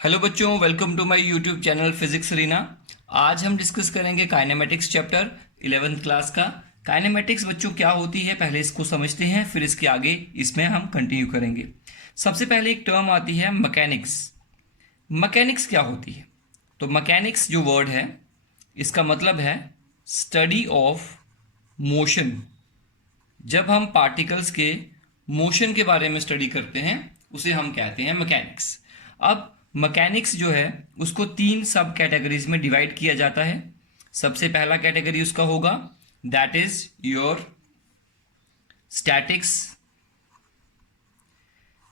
Hello बच्चों, welcome to my YouTube channel physics arena. आज हम डिस्कस करेंगे काइनेमेटिक्स चैप्टर 11th क्लास का। काइनेमेटिक्स बच्चों क्या होती है, पहले इसको समझते हैं, फिर इसके आगे इसमें हम कंटिन्यू करेंगे। सबसे पहले एक टर्म आती है मैकेनिक्स। मैकेनिक्स क्या होती है? तो मैकेनिक्स जो वर्ड है इसका मतलब है स्टडी ऑफ मोशन। जब हम पार्टिकल्स के मोशन के बारे में स्टडी करते हैं उसे हम कहते हैं मैकेनिक्स। अब मैकेनिक्स जो है उसको 3 सब कैटेगरीज में डिवाइड किया जाता है। सबसे पहला कैटेगरी उसका होगा that is your statics.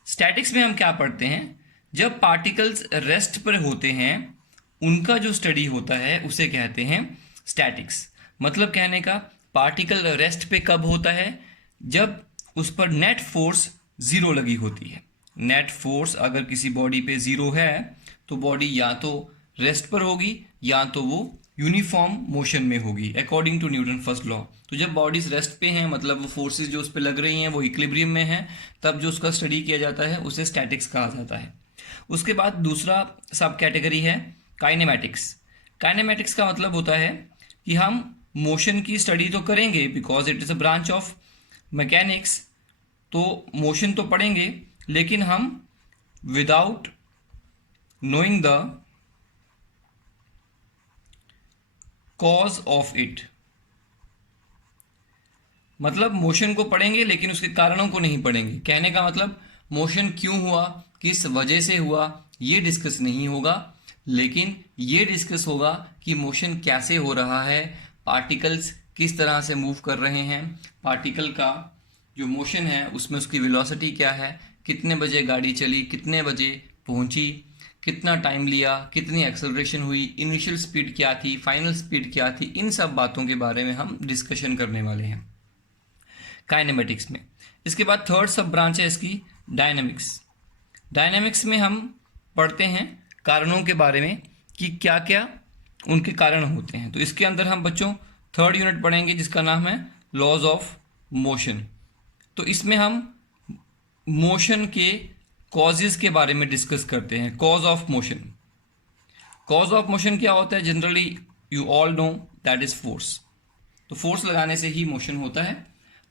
Statics में हम क्या पढ़ते हैं? जब पार्टिकल्स रेस्ट पर होते हैं उनका जो स्टडी होता है उसे कहते हैं स्टैटिक्स। मतलब कहने का पार्टिकल रेस्ट पे कब होता है? जब उस पर नेट फोर्स जीरो लगी होती है। नेट फोर्स अगर किसी बॉडी पे जीरो है तो बॉडी या तो रेस्ट पर होगी या तो वो यूनिफॉर्म मोशन में होगी according to Newton first law. तो जब बॉडीज रेस्ट पे हैं मतलब वो फोर्सेस जो उस पर लग रही हैं वो इक्विलिब्रियम में हैं, तब जो उसका स्टडी किया जाता है उसे स्टैटिक्स कहा जाता है। उसके बाद दूसरा सब कैटेगरी है काइनेमेटिक्स। काइनेमेटिक्स का मतलब होता है कि हम मोशन की स्टडी तो करेंगे because it is a branch of mechanics, तो मोशन तो पढ़ेंगे लेकिन हम without knowing the cause of it. मतलब मोशन को पढ़ेंगे लेकिन उसके कारणों को नहीं पढ़ेंगे। कहने का मतलब मोशन क्यों हुआ, किस वजह से हुआ, ये डिस्कस नहीं होगा, लेकिन ये डिस्कस होगा कि मोशन कैसे हो रहा है, पार्टिकल्स किस तरह से मूव कर रहे हैं, पार्टिकल का जो मोशन है उसमें उसकी वेलोसिटी क्या है, कितने बजे गाड़ी चली, कितने बजे पहुंची, कितना टाइम लिया, कितनी एक्सेलरेशन हुई, इनिशियल स्पीड क्या थी, फाइनल स्पीड क्या थी, इन सब बातों के बारे में हम डिस्कशन करने वाले हैं काइनेमेटिक्स में। इसके बाद थर्ड सब ब्रांच है इसकी डायनेमिक्स। डायनेमिक्स में हम पढ़ते हैं कारणों के बारे में कि क्या क्या उनके कारण होते हैं। तो इसके अंदर हम बच्चों थर्ड यूनिट पढ़ेंगे जिसका नाम है लॉज ऑफ मोशन। तो इसमें हम मोशन के कॉजेज के बारे में डिस्कस करते हैं। Cause of motion. Cause of motion क्या होता है? Generally you all know that is force. तो फोर्स लगाने से ही मोशन होता है,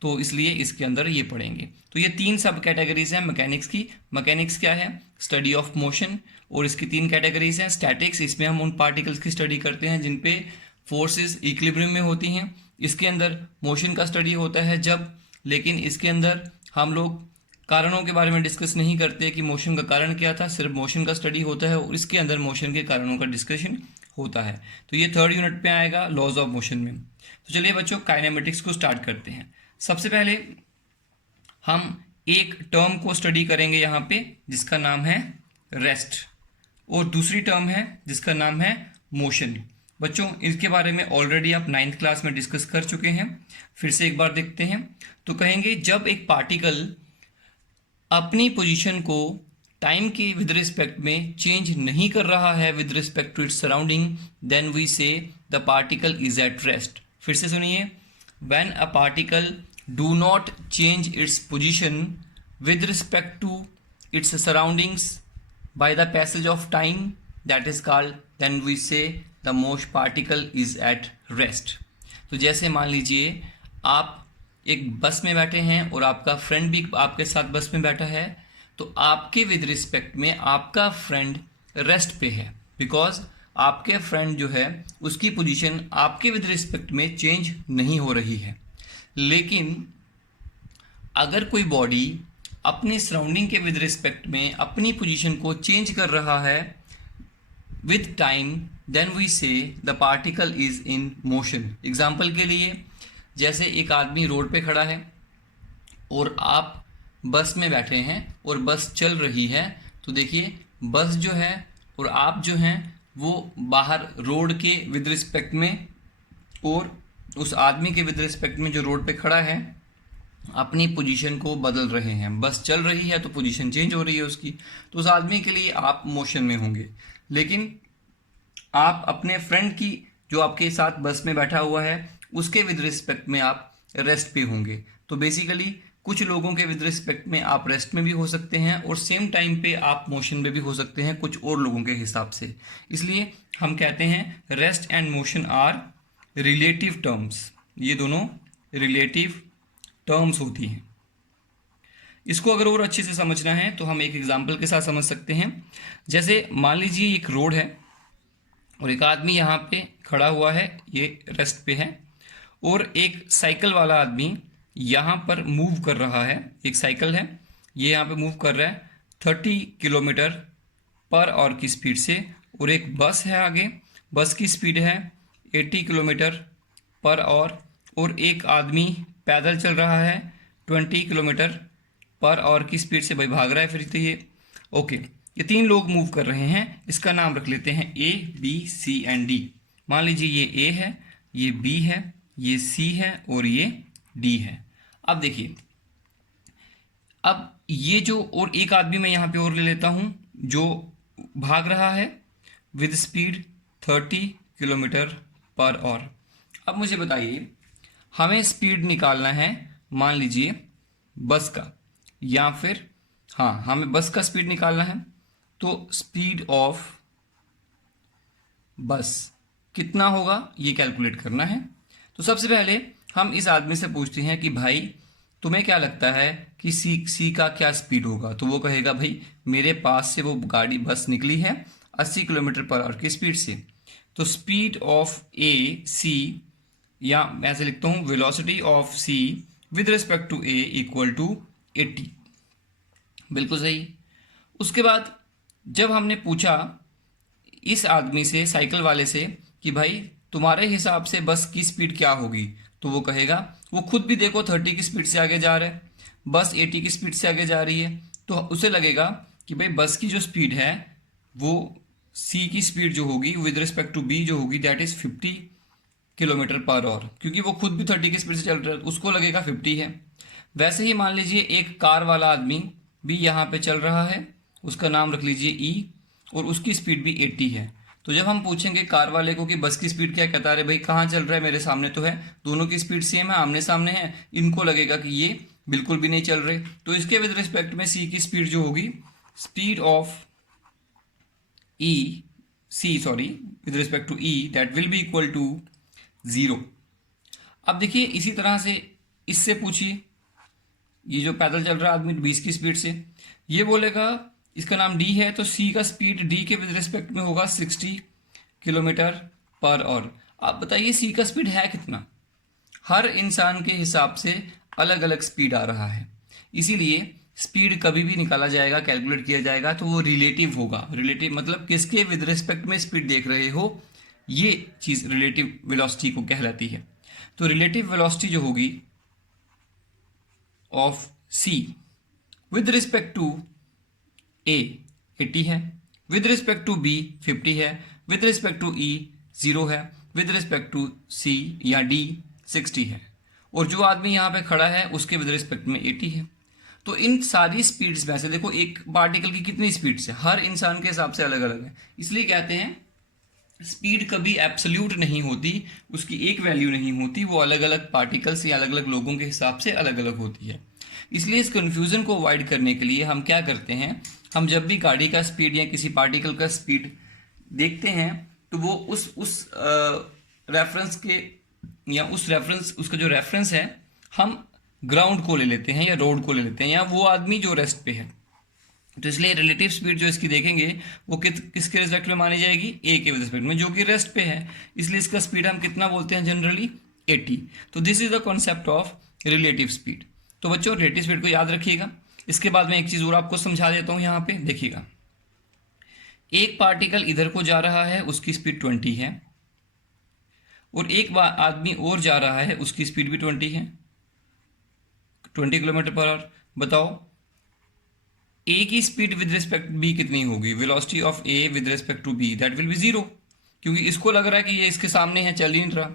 तो इसलिए इसके अंदर ये पढ़ेंगे। तो ये 3 सब कैटेगरीज हैं मैकेनिक्स की। मैकेनिक्स क्या है? Study of motion. और इसकी 3 कैटेगरीज हैं। स्टैटिक्स, इसमें हम उन पार्टिकल्स की स्टडी करते हैं जिन पे फोर्सेस इक्विलिब्रियम में होती हैं। इसके अंदर मोशन का स्टडी होता है जब, लेकिन इसके अंदर हम लोग कारणों के बारे में डिस्कस नहीं करते कि मोशन का कारण क्या था, सिर्फ मोशन का स्टडी होता है और इसके अंदर मोशन के कारणों का डिस्कशन होता है। तो ये थर्ड यूनिट पे आएगा लॉज ऑफ मोशन में। तो चलिए बच्चों काइनेमेटिक्स को स्टार्ट करते हैं। सबसे पहले हम एक टर्म को स्टडी करेंगे यहाँ पे जिसका नाम है रेस्ट, और दूसरी टर्म है जिसका नाम है मोशन। बच्चों इसके बारे में ऑलरेडी आप 9th क्लास में डिस्कस कर चुके हैं, फिर से एक बार देखते हैं। तो कहेंगे जब एक पार्टिकल अपनी पोजीशन को टाइम के विद रिस्पेक्ट में चेंज नहीं कर रहा है with respect to its surrounding, then we say the particle is at rest. फिर से सुनिए, when a particle do not change its position with respect to its surroundings by the passage of time, that is called, then we say the most particle is at rest. तो जैसे मान लीजिए आप एक बस में बैठे हैं और आपका फ्रेंड भी आपके साथ बस में बैठा है, तो आपके विद रिस्पेक्ट में आपका फ्रेंड रेस्ट पे है बिकॉज आपके फ्रेंड जो है उसकी पोजीशन आपके विद रिस्पेक्ट में चेंज नहीं हो रही है। लेकिन अगर कोई बॉडी अपनी सराउंडिंग के विद रिस्पेक्ट में अपनी पोजीशन को चेंज कर रहा है with time, then we say the particle is in motion. Example के लिए जैसे एक आदमी रोड पे खड़ा है और आप बस में बैठे हैं और बस चल रही है, तो देखिए बस जो है और आप जो हैं वो बाहर रोड के विद रिस्पेक्ट में और उस आदमी के विद रिस्पेक्ट में जो रोड पे खड़ा है अपनी पोजीशन को बदल रहे हैं। बस चल रही है तो पोजीशन चेंज हो रही है उसकी, तो उस आदमी के लिए आप मोशन में होंगे। लेकिन आप अपने फ्रेंड की जो आपके साथ बस में बैठा हुआ है उसके विद रिस्पेक्ट में आप रेस्ट पे होंगे। तो बेसिकली कुछ लोगों के विद रिस्पेक्ट में आप रेस्ट में भी हो सकते हैं और सेम टाइम पे आप मोशन में भी हो सकते हैं कुछ और लोगों के हिसाब से। इसलिए हम कहते हैं rest and motion are relative terms. ये दोनों रिलेटिव टर्म्स होती हैं। इसको अगर और अच्छे से समझना है तो हम एक एग्जाम्पल के साथ समझ सकते हैं। जैसे मान लीजिए एक रोड है और एक आदमी यहाँ पे खड़ा हुआ है, ये रेस्ट पे है, और एक साइकिल वाला आदमी यहाँ पर मूव कर रहा है। एक साइकिल है, ये यहाँ पे मूव कर रहा है 30 किलोमीटर पर आवर की स्पीड से, और एक बस है आगे, बस की स्पीड है 80 किलोमीटर पर आवर, और एक आदमी पैदल चल रहा है 20 किलोमीटर पर आवर की स्पीड से, भाई भाग रहा है फिर तो ये ओके। ये तीन लोग मूव कर रहे हैं, इसका नाम रख लेते हैं A B C and D. मान लीजिए ये ए है, ये बी है, ये सी है और ये डी है। अब देखिए, अब ये जो और एक आदमी मैं यहाँ पे और ले लेता हूँ जो भाग रहा है with speed 30 kilometre per our. अब मुझे बताइए, हमें स्पीड निकालना है मान लीजिए बस का, या फिर हाँ हमें बस का स्पीड निकालना है। तो स्पीड ऑफ बस कितना होगा ये कैलकुलेट करना है। तो सबसे पहले हम इस आदमी से पूछते हैं कि भाई तुम्हें क्या लगता है कि सी का क्या स्पीड होगा। तो वो कहेगा भाई मेरे पास से वो गाड़ी बस निकली है 80 किलोमीटर पर आवर की स्पीड से। तो स्पीड ऑफ ए सी, या मैं ऐसे लिखता हूँ velocity of C with respect to A equal to 80। बिल्कुल सही। उसके बाद जब हमने पूछा इस आदमी से, साइकिल वाले से, कि भाई तुम्हारे हिसाब से बस की स्पीड क्या होगी, तो वो कहेगा, वो खुद भी देखो 30 की स्पीड से आगे जा रहा है, बस 80 की स्पीड से आगे जा रही है, तो उसे लगेगा कि भाई बस की जो स्पीड है वो सी की स्पीड जो होगी विद रिस्पेक्ट टू बी जो होगी that is 50 kilometre per our, क्योंकि वो खुद भी 30 की स्पीड से चल रहा है, उसको लगेगा 50 है। वैसे ही मान लीजिए एक कार वाला आदमी भी यहाँ पे चल रहा है, उसका नाम रख लीजिए ई, और उसकी स्पीड भी 80 है। तो जब हम पूछेंगे कार वाले को कि बस की स्पीड क्या, कहता है भाई कहाँ चल रहा है, मेरे सामने तो है, दोनों की स्पीड सेम है, आमने सामने है, इनको लगेगा कि ये बिल्कुल भी नहीं चल रहे। तो इसके विद रिस्पेक्ट में सी की स्पीड जो होगी, speed of E C sorry with respect to E that will be equal to 0। अब देखिए इसी तरह से इससे पूछिए, ये जो पैदल चल रहा आदमी 20 की स्पीड से, ये बोलेगा इसका नाम डी है, तो सी का स्पीड डी के विद रिस्पेक्ट में होगा 60 किलोमीटर पर आवर। आप बताइए सी का स्पीड है कितना। हर इंसान के हिसाब से अलग अलग स्पीड आ रहा है, इसीलिए स्पीड कभी भी निकाला जाएगा, कैलकुलेट किया जाएगा तो वो रिलेटिव होगा। रिलेटिव मतलब किसके विद रिस्पेक्ट में स्पीड देख रहे हो, ये चीज़ रिलेटिव वेलोसिटी को कहलाती है। तो रिलेटिव वेलोसिटी जो होगी of C with respect to A 80 है, विद रिस्पेक्ट टू बी 50 है, विद रिस्पेक्ट टू ई 0 है, विद रिस्पेक्ट टू सी या डी 60 है, और जो आदमी यहाँ पे खड़ा है उसके विद रिस्पेक्ट में 80 है। तो इन सारी स्पीड्स में से देखो एक पार्टिकल की कितनी स्पीड्स है, हर इंसान के हिसाब से अलग अलग है। इसलिए कहते हैं स्पीड कभी एब्सोल्यूट नहीं होती, उसकी एक वैल्यू नहीं होती, वो अलग अलग पार्टिकल्स या अलग अलग लोगों के हिसाब से अलग अलग होती है। इसलिए इस कन्फ्यूज़न को अवॉइड करने के लिए हम क्या करते हैं, हम जब भी गाड़ी का स्पीड या किसी पार्टिकल का स्पीड देखते हैं तो वो उस रेफरेंस के या उस रेफरेंस उसका जो रेफरेंस है हम ग्राउंड को ले लेते हैं या रोड को ले लेते हैं या वो आदमी जो रेस्ट पे है। तो इसलिए रिलेटिव स्पीड जो इसकी देखेंगे वो किसके रिस्पेक्ट में मानी जाएगी, ए के रिस्पेक्ट में, जो कि रेस्ट पे है। इसलिए इसका स्पीड हम कितना बोलते हैं जनरली 80। तो this is the concept of relative speed. तो बच्चों रिलेटिव स्पीड को याद रखिएगा। इसके बाद मैं एक चीज़ और आपको समझा देता हूँ। यहाँ पे देखिएगा, एक पार्टिकल इधर को जा रहा है उसकी स्पीड 20 है, और एक आदमी और जा रहा है उसकी स्पीड भी 20 है, 20 किलोमीटर पर आवर। बताओ ए की स्पीड विद रिस्पेक्ट बी कितनी होगी, velocity of A with respect to B that will be 0, क्योंकि इसको लग रहा है कि ये इसके सामने है, चल ही नहीं रहा।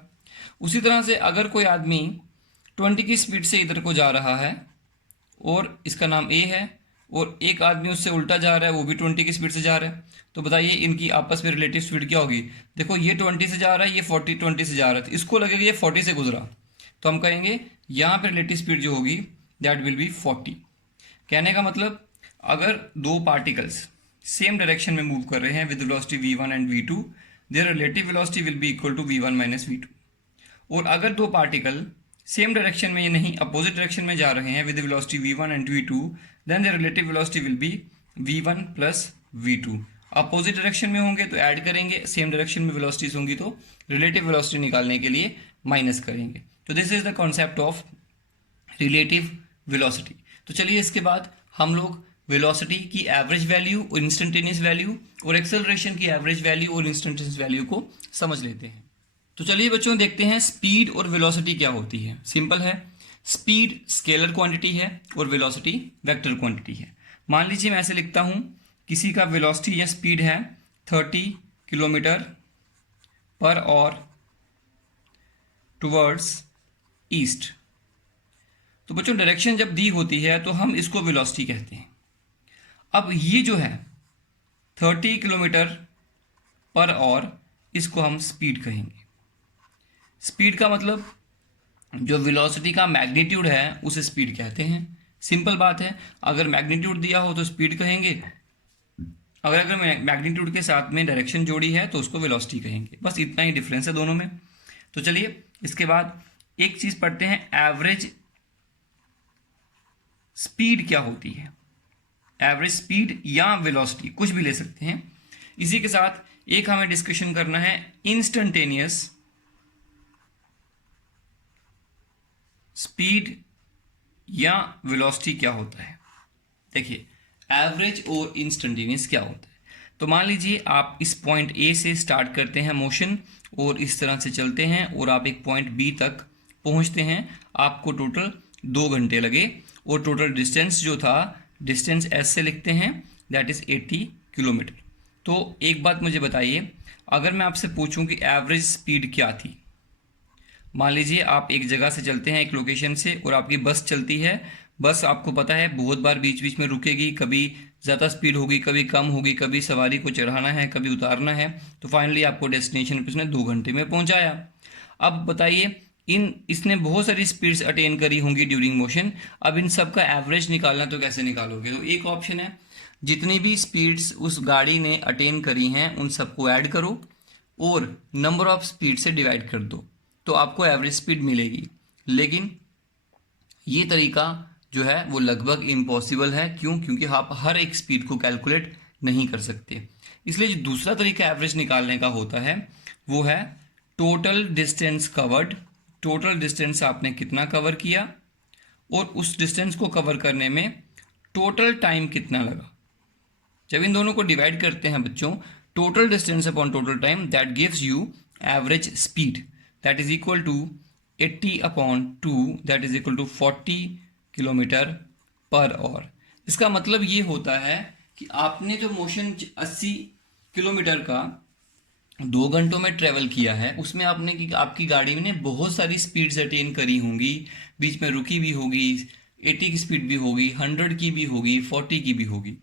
उसी तरह से अगर कोई आदमी 20 की स्पीड से इधर को जा रहा है और इसका नाम ए है, और एक आदमी उससे उल्टा जा रहा है, वो भी 20 की स्पीड से जा रहा है, तो बताइए इनकी आपस में रिलेटिव स्पीड क्या होगी। देखो ये 20 से जा रहा है, ये 20 से जा रहा है, तो इसको लगेगा ये 40 से गुजरा, तो हम कहेंगे यहाँ पर रिलेटिव स्पीड जो होगी दैट विल बी 40। कहने का मतलब अगर दो पार्टिकल्स सेम डायरेक्शन में मूव कर रहे हैं with velocity v1 and v2, their relative velocity will be equal to v1 minus v2। और अगर दो पार्टिकल सेम डायरेक्शन में, ये नहीं अपोजिट डायरेक्शन में जा रहे हैं with velocity v1 and v2, then their relative velocity will be v1 plus v2। Opposite direction में होंगे तो ऐड करेंगे, सेम डायरेक्शन में वेलोसिटीज होंगी तो रिलेटिव वेलोसिटी निकालने के लिए माइनस करेंगे। तो this is the concept of relative velocity. तो चलिए इसके बाद हम लोग वेलोसिटी की एवरेज वैल्यू और इंस्टेंटेनियस वैल्यू और एक्सेलरेशन की एवरेज वैल्यू और इंस्टेंटेनियस वैल्यू को समझ लेते हैं। तो चलिए बच्चों देखते हैं स्पीड और वेलोसिटी क्या होती है। सिंपल है, स्पीड स्केलर क्वांटिटी है और वेलोसिटी वेक्टर क्वांटिटी है। मान लीजिए मैं ऐसे लिखता हूं, किसी का वेलोसिटी या स्पीड है 30 kilometre per our towards east. तो बच्चों डायरेक्शन जब दी होती है तो हम इसको वेलोसिटी कहते हैं। अब ये जो है 30 किलोमीटर पर आवर, इसको हम स्पीड कहेंगे। स्पीड का मतलब जो वेलोसिटी का मैग्नीट्यूड है उसे स्पीड कहते हैं। सिंपल बात है, अगर मैग्नीट्यूड दिया हो तो स्पीड कहेंगे, अगर मैग्नीट्यूड के साथ में डायरेक्शन जोड़ी है तो उसको वेलोसिटी कहेंगे। बस इतना ही डिफरेंस है दोनों में। तो चलिए इसके बाद एक चीज पढ़ते हैं, एवरेज स्पीड क्या होती है। एवरेज स्पीड या वेलोसिटी कुछ भी ले सकते हैं। इसी के साथ एक हमें डिस्कशन करना है, इंस्टेंटेनियस स्पीड या वेलोसिटी क्या होता है। देखिए एवरेज और इंस्टेंटेनियस क्या होता है। तो मान लीजिए आप इस पॉइंट ए से स्टार्ट करते हैं मोशन और इस तरह से चलते हैं और आप एक पॉइंट बी तक पहुंचते हैं। आपको टोटल 2 घंटे लगे और टोटल डिस्टेंस जो था, डिस्टेंस एस से लिखते हैं, दैट इज 80 किलोमीटर। तो एक बात मुझे बताइए, अगर मैं आपसे पूछूं कि एवरेज स्पीड क्या थी। मान लीजिए आप एक जगह से चलते हैं, एक लोकेशन से, और आपकी बस चलती है। बस आपको पता है बहुत बार बीच बीच में रुकेगी, कभी ज़्यादा स्पीड होगी, कभी कम होगी, कभी सवारी को चढ़ाना है, कभी उतारना है। तो फाइनली आपको डेस्टिनेशन पर उसने 2 घंटे में पहुंचाया। अब बताइए इसने बहुत सारी स्पीड्स अटेन करी होंगी ड्यूरिंग मोशन। अब इन सब का एवरेज निकालना तो कैसे निकालोगे। तो एक ऑप्शन है, जितनी भी स्पीड्स उस गाड़ी ने अटेन करी हैं उन सबको ऐड करो और नंबर ऑफ स्पीड से डिवाइड कर दो, तो आपको एवरेज स्पीड मिलेगी। लेकिन ये तरीका जो है वो लगभग इम्पॉसिबल है। क्यों? क्योंकि आप हर एक स्पीड को कैलकुलेट नहीं कर सकते। इसलिए जो दूसरा तरीका एवरेज निकालने का होता है वो है total distance covered. Total distance आपने कितना कवर किया और उस डिस्टेंस को कवर करने में टोटल टाइम कितना लगा। जब इन दोनों को डिवाइड करते हैं बच्चों, total distance upon total time, that gives you average speed, that is equal to 80/2, that is equal to 40 kilometre per hour. इसका मतलब ये होता है कि आपने जो मोशन 80 किलोमीटर का 2 घंटों में ट्रेवल किया है, उसमें आपकी गाड़ी ने बहुत सारी स्पीड्स अटेन करी होंगी, बीच में रुकी भी होगी, 80 की स्पीड भी होगी, 100 की भी होगी, 40 की भी होगी।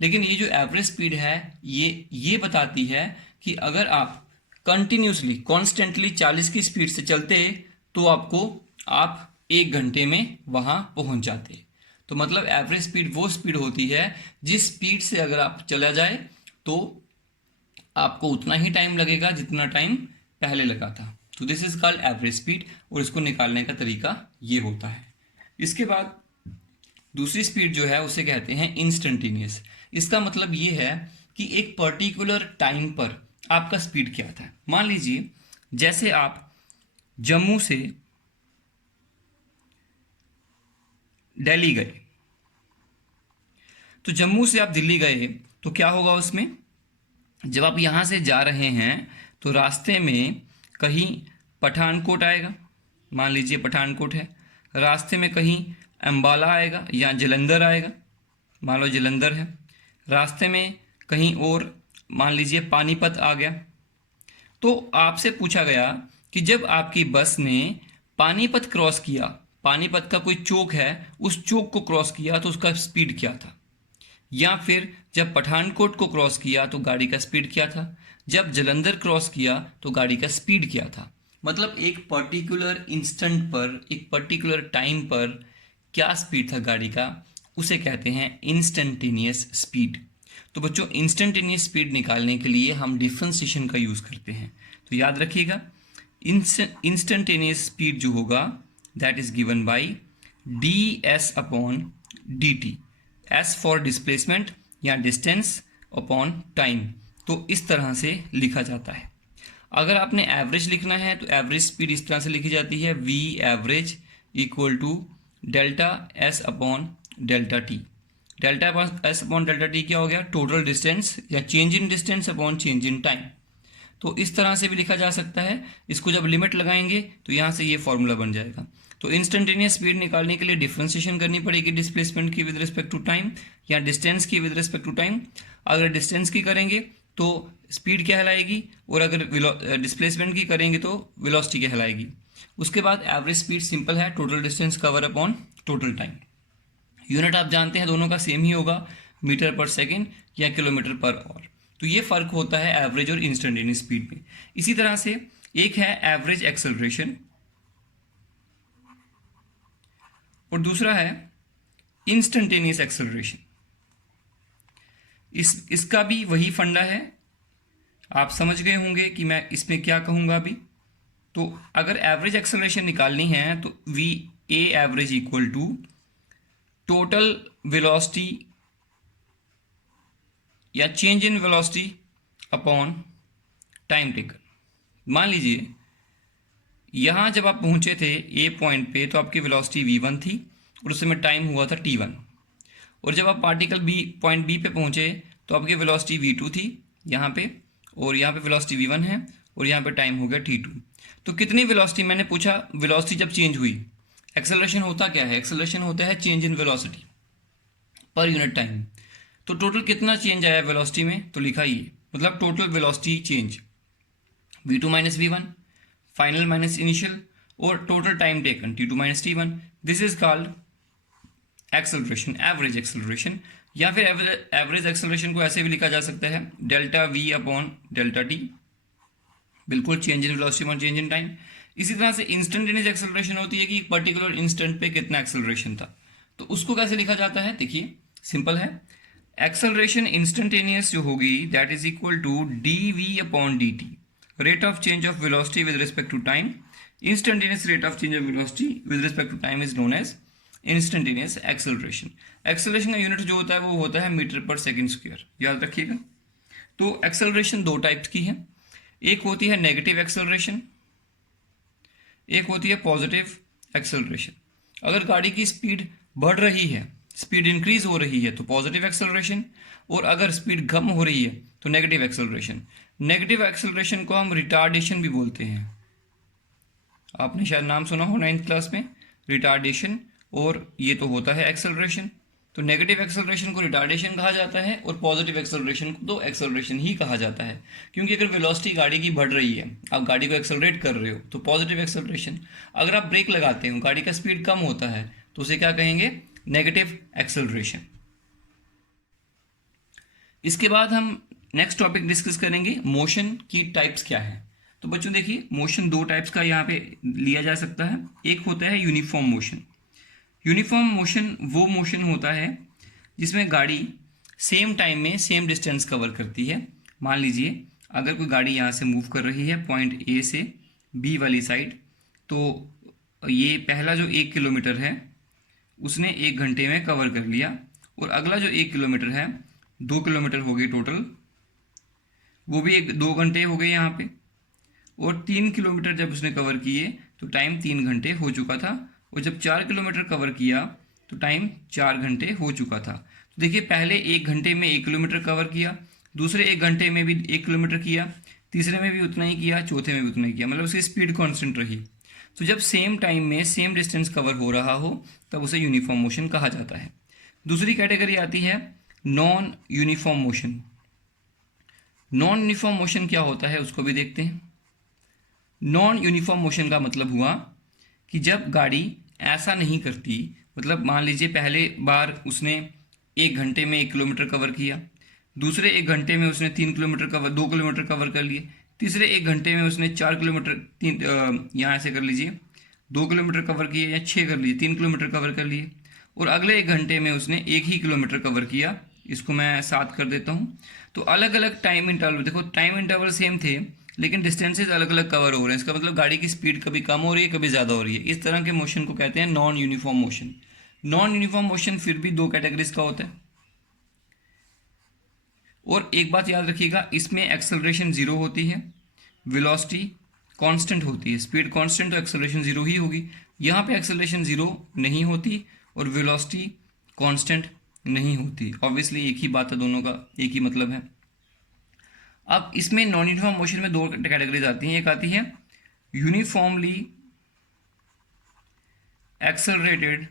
लेकिन ये जो एवरेज स्पीड है ये बताती है कि अगर आप कंटिन्यूसली कॉन्स्टेंटली 40 की स्पीड से चलते तो आप 1 घंटे में वहां पहुंच जाते। तो मतलब एवरेज स्पीड वो स्पीड होती है जिस स्पीड से अगर आप चला जाए तो आपको उतना ही टाइम लगेगा जितना टाइम पहले लगा था। तो this is called average speed और इसको निकालने का तरीका ये होता है। इसके बाद दूसरी स्पीड जो है उसे कहते हैं इंस्टेंटेनियस। इसका मतलब ये है कि एक पर्टिकुलर टाइम पर आपका स्पीड क्या था। मान लीजिए जैसे आप जम्मू से दिल्ली गए, तो जम्मू से आप दिल्ली गए तो क्या होगा उसमें, जब आप यहां से जा रहे हैं तो रास्ते में कहीं पठानकोट आएगा, मान लीजिए पठानकोट है, रास्ते में कहीं अंबाला आएगा या जलंधर आएगा, मान लो जलंधर है, रास्ते में कहीं और मान लीजिए पानीपत आ गया। तो आपसे पूछा गया कि जब आपकी बस ने पानीपत क्रॉस किया, पानीपत का कोई चौक है, उस चौक को क्रॉस किया तो उसका स्पीड क्या था, या फिर जब पठानकोट को क्रॉस किया तो गाड़ी का स्पीड क्या था, जब जलंधर क्रॉस किया तो गाड़ी का स्पीड क्या था। मतलब एक पर्टिकुलर इंस्टेंट पर, एक पर्टिकुलर टाइम पर क्या स्पीड था गाड़ी का, उसे कहते हैं इंस्टेंटेनियस स्पीड। तो बच्चों इंस्टेंटेनियस स्पीड निकालने के लिए हम डिफरेंशिएशन का यूज़ करते हैं। तो याद रखिएगा इंस्टेंटेनियस स्पीड जो होगा that is given by ds/dt, s for displacement या डिस्टेंस अपॉन टाइम। तो इस तरह से लिखा जाता है। अगर आपने एवरेज लिखना है तो एवरेज स्पीड इस तरह से लिखी जाती है v average equal to delta s upon delta T. Delta s upon delta T क्या हो गया, टोटल डिस्टेंस या change in distance upon change in time. तो इस तरह से भी लिखा जा सकता है। इसको जब लिमिट लगाएंगे तो यहाँ से ये फॉर्मूला बन जाएगा। तो इंस्टेंटेनियस स्पीड निकालने के लिए डिफरेंशिएशन करनी पड़ेगी डिस्प्लेसमेंट की विद रिस्पेक्ट टू टाइम या डिस्टेंस की विद रिस्पेक्ट टू टाइम। अगर डिस्टेंस की करेंगे तो स्पीड कहलाएगी और अगर डिस्प्लेसमेंट की करेंगे तो वेलोसिटी कहलाएगी। उसके बाद एवरेज स्पीड सिंपल है, total distance cover upon total time. Unit आप जानते हैं दोनों का सेम ही होगा, मीटर पर सेकेंड या किलोमीटर पर आवर। तो ये फर्क होता है एवरेज और इंस्टेंटेनियस स्पीड में। इसी तरह से एक है एवरेज एक्सेलरेशन और दूसरा है इंस्टेंटेनियस एक्सेलरेशन। इसका भी वही फंडा है, आप समझ गए होंगे कि मैं इसमें क्या कहूँगा अभी। तो अगर एवरेज एक्सेलरेशन निकालनी है तो we a average equal to total velocity या change in velocity upon time taken. मान लीजिए यहाँ जब आप पहुँचे थे ए पॉइंट पे तो आपकी वेलोसिटी v1 थी और उस समय टाइम हुआ था t1, और जब आप पार्टिकल पॉइंट बी पे पहुँचे तो आपकी वेलोसिटी v2 थी यहाँ पे, और यहाँ पे वेलोसिटी v1 है और यहाँ पे टाइम हो गया t2। तो कितनी वेलोसिटी, मैंने पूछा वेलोसिटी जब चेंज हुई। एक्सेलरेशन होता क्या है, एक्सेलरेशन होता है change in velocity per unit time. तो टोटल कितना चेंज आया वेलोसिटी में, तो लिखा ये, मतलब total velocity change v2 minus v1 final minus initial और total time taken t2 minus t1। This is called acceleration, average acceleration. या फिर एवरेज एक्सेलरेशन को ऐसे भी लिखा जा सकता है delta v upon delta t, बिल्कुल change in velocity upon change in time. इसी तरह से इंस्टेंटेनियस एक्सेलरेशन होती है कि एक पर्टिकुलर इंस्टेंट पे कितना एक्सेलरेशन था। तो उसको कैसे लिखा जाता है, देखिए सिंपल है। एक्सेलरेशन इंस्टेंटेनियस जो होगी that is equal to D V upon D T, rate of change of velocity with respect to time. Instantaneous rate of change of velocity with respect to time is known as instantaneous acceleration. Acceleration का unit जो होता है वो होता है metre पर second square, याद रखिएगा। तो एक्सेलरेशन दो टाइप्स की है, एक होती है नेगेटिव एक्सेलरेशन, एक होती है पॉजिटिव एक्सेलरेशन। अगर गाड़ी की स्पीड बढ़ रही है, स्पीड इंक्रीज हो रही है तो पॉजिटिव एक्सेलरेशन, और अगर स्पीड कम हो रही है तो नेगेटिव एक्सेलरेशन। नेगेटिव एक्सेलरेशन को हम रिटार्डेशन भी बोलते हैं, आपने शायद नाम सुना हो 9th क्लास में, रिटार्डेशन, और ये तो होता है एक्सेलरेशन। तो नेगेटिव एक्सेलरेशन को रिटार्डेशन कहा जाता है और पॉजिटिव एक्सेलरेशन को तो एक्सेलरेशन ही कहा जाता है, क्योंकि अगर वेलोसिटी गाड़ी की बढ़ रही है, आप गाड़ी को एक्सेलरेट कर रहे हो तो पॉजिटिव एक्सेलरेशन। अगर आप ब्रेक लगाते हो, गाड़ी का स्पीड कम होता है तो उसे क्या कहेंगे, नेगेटिव एक्सेलरेशन। इसके बाद हम नेक्स्ट टॉपिक डिस्कस करेंगे, मोशन की टाइप्स क्या है। तो बच्चों देखिए मोशन दो टाइप्स का यहाँ पे लिया जा सकता है। एक होता है यूनिफॉर्म मोशन। यूनिफॉर्म मोशन वो मोशन होता है जिसमें गाड़ी सेम टाइम में सेम डिस्टेंस कवर करती है। मान लीजिए अगर कोई गाड़ी यहाँ से मूव कर रही है पॉइंट ए से बी वाली साइड, तो ये पहला जो 1 किलोमीटर है उसने 1 घंटे में कवर कर लिया, और अगला जो 1 किलोमीटर है 2 किलोमीटर हो गई टोटल, वो भी 2 घंटे हो गए यहाँ पे, और 3 किलोमीटर जब उसने कवर किए तो टाइम 3 घंटे हो चुका था, और जब 4 किलोमीटर कवर किया तो टाइम 4 घंटे हो चुका था। तो देखिए पहले 1 घंटे में 1 किलोमीटर कवर किया, दूसरे 1 घंटे में भी 1 किलोमीटर किया, तीसरे में भी उतना ही किया, चौथे में भी उतना ही किया, मतलब उसकी स्पीड कांस्टेंट रही। तो जब सेम टाइम में सेम डिस्टेंस कवर हो रहा हो तब उसे यूनिफॉर्म मोशन कहा जाता है। दूसरी कैटेगरी आती है non uniform motion. Non uniform motion क्या होता है उसको भी देखते हैं। नॉन यूनिफॉर्म मोशन का मतलब हुआ कि जब गाड़ी ऐसा नहीं करती, मतलब मान लीजिए पहले बार उसने 1 घंटे में 1 किलोमीटर कवर किया, दूसरे 1 घंटे में उसने 3 किलोमीटर कवर 2 किलोमीटर कवर कर लिए, तीसरे 1 घंटे में उसने 4 किलोमीटर यहाँ ऐसे कर लीजिए 2 किलोमीटर कवर किए, या 6 कर लीजिए 3 किलोमीटर कवर कर लिए, और अगले 1 घंटे में उसने 1 ही किलोमीटर कवर किया। इसको मैं 7 कर देता हूँ। तो अलग अलग टाइम इंटरवल, देखो टाइम इंटरवल सेम थे लेकिन डिस्टेंसेज अलग अलग कवर हो रहे हैं। इसका मतलब गाड़ी की स्पीड कभी कम हो रही है, कभी ज़्यादा हो रही है। इस तरह के मोशन को कहते हैं non uniform motion. Non uniform motion फिर भी 2 कैटेगरीज का होता है। और एक बात याद रखिएगा, इसमें एक्सेलरेशन 0 होती है, वेलोसिटी कांस्टेंट होती है। स्पीड कांस्टेंट तो एक्सेलरेशन 0 ही होगी। यहाँ पे एक्सेलरेशन 0 नहीं होती और वेलोसिटी कांस्टेंट नहीं होती। ऑब्वियसली एक ही बात है, दोनों का एक ही मतलब है। अब इसमें नॉन यूनिफॉर्म मोशन में 2 कैटेगरीज आती हैं। एक आती है uniformly accelerated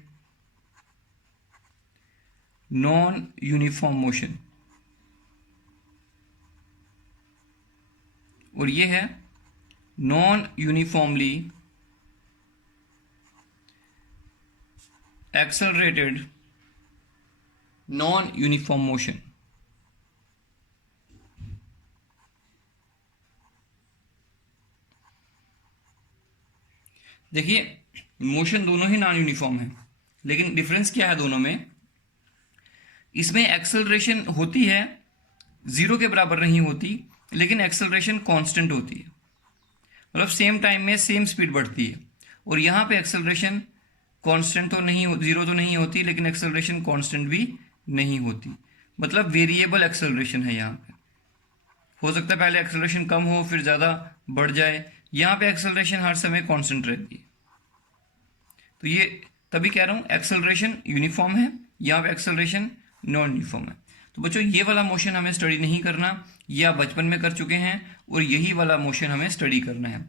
non uniform motion, और ये है non uniformly accelerated non uniform motion. देखिए मोशन दोनों ही नॉन यूनिफॉर्म है, लेकिन डिफरेंस क्या है दोनों में? इसमें एक्सेलरेशन होती है 0 के बराबर नहीं होती, लेकिन एक्सेलरेशन कांस्टेंट होती है, मतलब सेम टाइम में सेम स्पीड बढ़ती है। और यहाँ पे एक्सेलरेशन कांस्टेंट तो नहीं, 0 तो नहीं होती, लेकिन एक्सेलरेशन कांस्टेंट भी नहीं होती। मतलब वेरिएबल एक्सेलरेशन है यहाँ पे। हो सकता है पहले एक्सेलरेशन कम हो फिर ज़्यादा बढ़ जाए। यहाँ पे एक्सेलरेशन हर समय कांस्टेंट रहती है। तो ये तभी कह रहा हूँ एक्सेलरेशन यूनिफॉर्म है, यहाँ पे एक्सेलरेशन नॉन यूनिफॉर्म है। तो बच्चों ये वाला मोशन हमें स्टडी नहीं करना, ये आप बचपन में कर चुके हैं, और यही वाला मोशन हमें स्टडी करना है।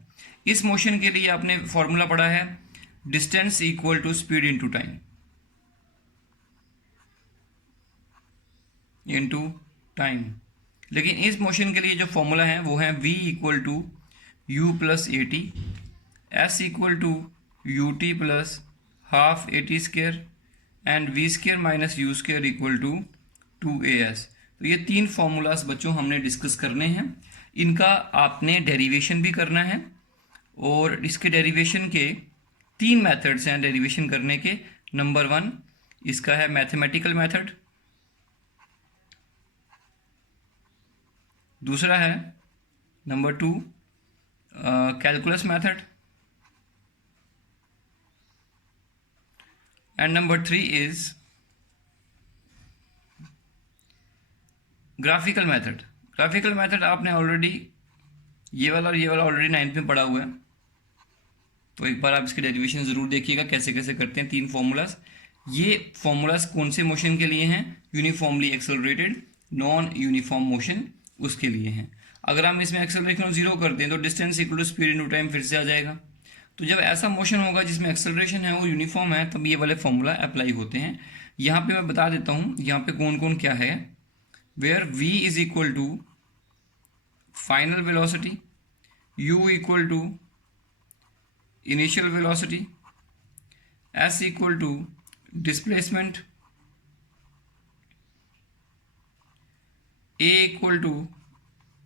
इस मोशन के लिए आपने फॉर्मूला पढ़ा है distance equal to speed into time, into time. लेकिन इस मोशन के लिए जो फॉर्मूला है वो है v equal to U plus A T, S equal to U T plus half A T square and V square minus U square equal to 2as। तो ये 3 फॉर्मूलाज बच्चों हमने डिस्कस करने हैं। इनका आपने डेरिवेशन भी करना है, और इसके डेरिवेशन के 3 मेथड्स हैं डेरिवेशन करने के। नंबर 1 इसका है मैथमेटिकल मेथड, दूसरा है number 2 calculus method, and number 3 is graphical method. Graphical method आपने ऑलरेडी ये वाला और ये वाला ऑलरेडी 9th में पढ़ा हुआ है, तो एक बार आप इसके डेरिवेशन ज़रूर देखिएगा कैसे कैसे करते हैं। 3 फॉर्मूलाज, ये फॉर्मूलाज कौन से मोशन के लिए हैं? Uniformly accelerated non uniform motion उसके लिए हैं। अगर हम इसमें एक्सेलरेशन 0 करते हैं तो distance equal to speed into time फिर से आ जाएगा। तो जब ऐसा मोशन होगा जिसमें एक्सेलरेशन है वो यूनिफॉर्म है, तब ये वाले फॉर्मूला अप्लाई होते हैं। यहाँ पे मैं बता देता हूँ यहाँ पे कौन कौन क्या है। Where v is equal to final velocity, u equal to initial velocity, s equal to displacement, a equal to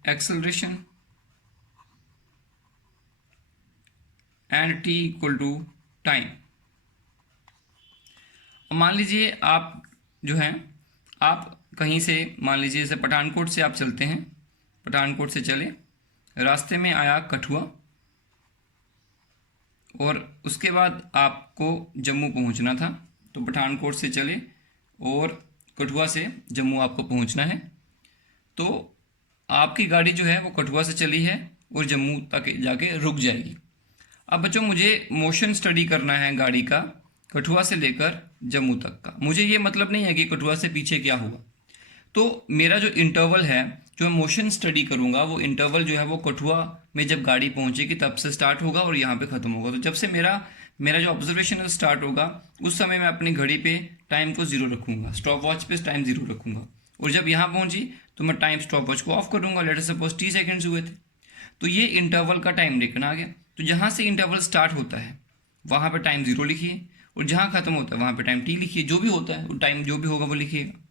acceleration and t equal to time. मान लीजिए आप जो हैं, आप कहीं से मान लीजिए जैसे पठानकोट से आप चलते हैं, पठानकोट से चले, रास्ते में आया कठुआ, और उसके बाद आपको जम्मू पहुंचना था। तो पठानकोट से चले और कठुआ से जम्मू आपको पहुंचना है। तो आपकी गाड़ी जो है वो कठुआ से चली है और जम्मू तक जाके रुक जाएगी। अब बच्चों मुझे मोशन स्टडी करना है गाड़ी का कठुआ से लेकर जम्मू तक का। मुझे ये मतलब नहीं है कि कठुआ से पीछे क्या हुआ। तो मेरा जो इंटरवल है, जो मैं मोशन स्टडी करूंगा, वो इंटरवल जो है वो कठुआ में जब गाड़ी पहुंचेगी तब से स्टार्ट होगा और यहाँ पे ख़त्म होगा। तो जब से मेरा जो ऑब्जर्वेशन स्टार्ट होगा उस समय मैं अपनी घड़ी पे टाइम को 0 रखूंगा, स्टॉप वॉच पे टाइम 0 रखूंगा, और जब यहाँ पहुंची तो मैं टाइम स्टॉप वॉच को ऑफ कर दूंगा। लेट सपोज 30 सेकेंड्स हुए थे, तो ये इंटरवल का टाइम लिखना आ गया। तो जहाँ से इंटरवल स्टार्ट होता है वहाँ पर टाइम 0 लिखिए, और जहाँ ख़त्म होता है वहाँ पर टाइम t लिखिए। जो भी होता है वो टाइम जो भी होगा वो लिखिएगा।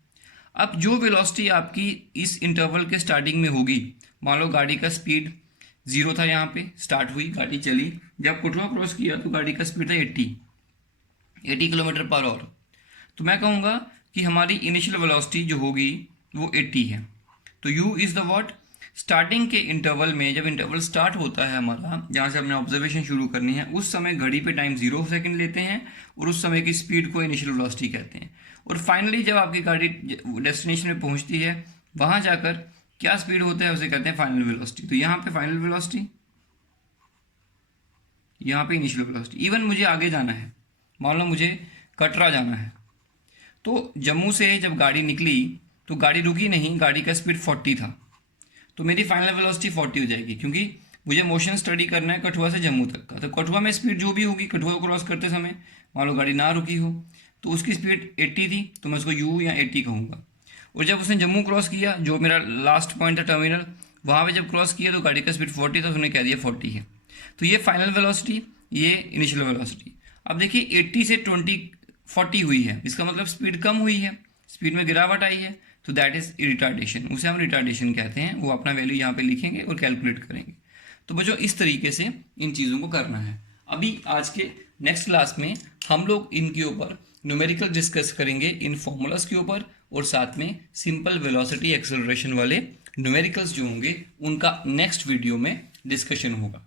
अब जो वेलोसिटी आपकी इस इंटरवल के स्टार्टिंग में होगी, मान लो गाड़ी का स्पीड 0 था, यहाँ पे स्टार्ट हुई, गाड़ी चली, जब कठुआ क्रॉस किया तो गाड़ी का स्पीड था 80 किलोमीटर पर आवर। तो मैं कहूँगा कि हमारी इनिशियल वेलोसिटी जो होगी वो 80 है। तो u is the what, starting के इंटरवल में, जब इंटरवल स्टार्ट होता है हमारा, जहाँ से हमने ऑब्जर्वेशन शुरू करनी है, उस समय घड़ी पे टाइम 0 सेकंड लेते हैं और उस समय की स्पीड को इनिशियल वेलोसिटी कहते हैं। और फाइनली जब आपकी गाड़ी डेस्टिनेशन में पहुँचती है, वहाँ जाकर क्या स्पीड होता है उसे कहते हैं फाइनल वेलोसिटी। तो यहाँ पे फाइनल वेलोसिटी, यहाँ पे इनिशियल वेलोसिटी। इवन मुझे आगे जाना है, मान लो मुझे कटरा जाना है, तो जम्मू से जब गाड़ी निकली तो गाड़ी रुकी नहीं, गाड़ी का स्पीड 40 था, तो मेरी फाइनल वेलोसिटी 40 हो जाएगी, क्योंकि मुझे मोशन स्टडी करना है कठुआ से जम्मू तक का। तो कठुआ में स्पीड जो भी होगी, कठुआ को क्रॉस करते समय मान लो गाड़ी ना रुकी हो, तो उसकी स्पीड 80 थी, तो मैं उसको u या 80 कहूँगा। और जब उसने जम्मू क्रॉस किया, जो मेरा लास्ट पॉइंट था टर्मिनल, वहाँ पे जब क्रॉस किया तो गाड़ी का स्पीड 40 था, उसने कह दिया 40 है। तो ये फाइनल वेलोसिटी, ये इनिशियल वेलोसिटी। अब देखिए 80 से 40 हुई है, इसका मतलब स्पीड कम हुई है, स्पीड में गिरावट आई है, तो दैट इज रिटार्डेशन, उसे हम रिटार्डेशन कहते हैं। वो अपना वैल्यू यहाँ पे लिखेंगे और कैलकुलेट करेंगे। तो बच्चों इस तरीके से इन चीज़ों को करना है। अभी आज के नेक्स्ट क्लास में हम लोग इनके ऊपर न्यूमेरिकल डिस्कस करेंगे, इन फॉर्मूलाज के ऊपर, और साथ में सिंपल वेलोसिटी एक्सेलरेशन वाले न्यूमेरिकल्स जो होंगे उनका नेक्स्ट वीडियो में डिस्कशन होगा।